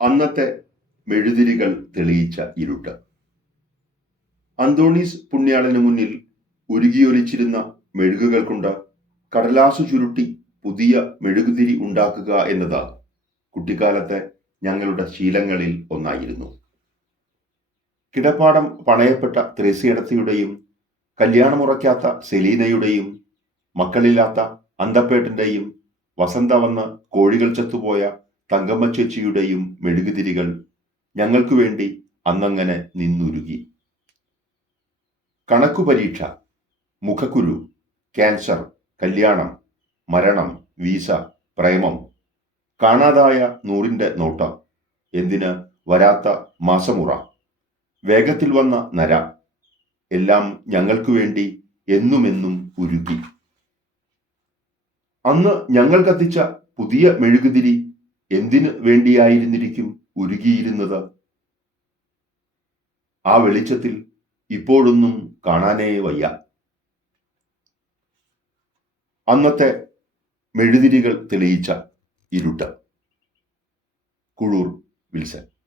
അന്നത്തെ മെഴുതിരികൾ തെളിയിച്ച ഇരുട്ട്. അന്തോണീസ് പുണ്യാളന് മുന്നിൽ ഉരുകിയൊലിച്ചിരുന്ന മെഴുകുകൾ കൊണ്ട് കടലാസു ചുരുട്ടി പുതിയ മെഴുകുതിരി ഉണ്ടാക്കുക എന്നത് കുട്ടിക്കാലത്തെ ഞങ്ങളുടെ ശീലങ്ങളിൽ ഒന്നായിരുന്നു. കിടപ്പാടം പണയപ്പെട്ട ത്രേസിയടത്തിയുടെയും കല്യാണമുറയ്ക്കാത്ത സെലീനയുടെയും മക്കളില്ലാത്ത അന്തപ്പേട്ടന്റെയും വസന്ത വന്ന് കോഴികൾ ചത്തുപോയ തങ്കമ്മ ചേച്ചിയുടെയും മെഴുകുതിരികൾ ഞങ്ങൾക്കു വേണ്ടി അന്നങ്ങനെ നിന്നുരുകി. കണക്കു പരീക്ഷ മുഖക്കുരു ക്യാൻസർ കല്യാണം മരണം വീസ പ്രേമം കാണാതായ നൂറിന്റെ നോട്ട എന്തിന് വരാത്ത മാസമുറ വേഗത്തിൽ വന്ന നര എല്ലാം ഞങ്ങൾക്കു വേണ്ടി എന്നുമെന്നും ഉരുകി. അന്ന് ഞങ്ങൾ കത്തിച്ച പുതിയ മെഴുകുതിരി എന്തിനു വേണ്ടിയായിരുന്നിരിക്കും ഉരുകിയിരുന്നത്? ആ വെളിച്ചത്തിൽ ഇപ്പോഴൊന്നും കാണാനേ വയ്യ. അന്നത്തെ മെഴുതിരികൾ തെളിയിച്ച ഇരുട്ട്. കുഴൂർ വിൽസൺ.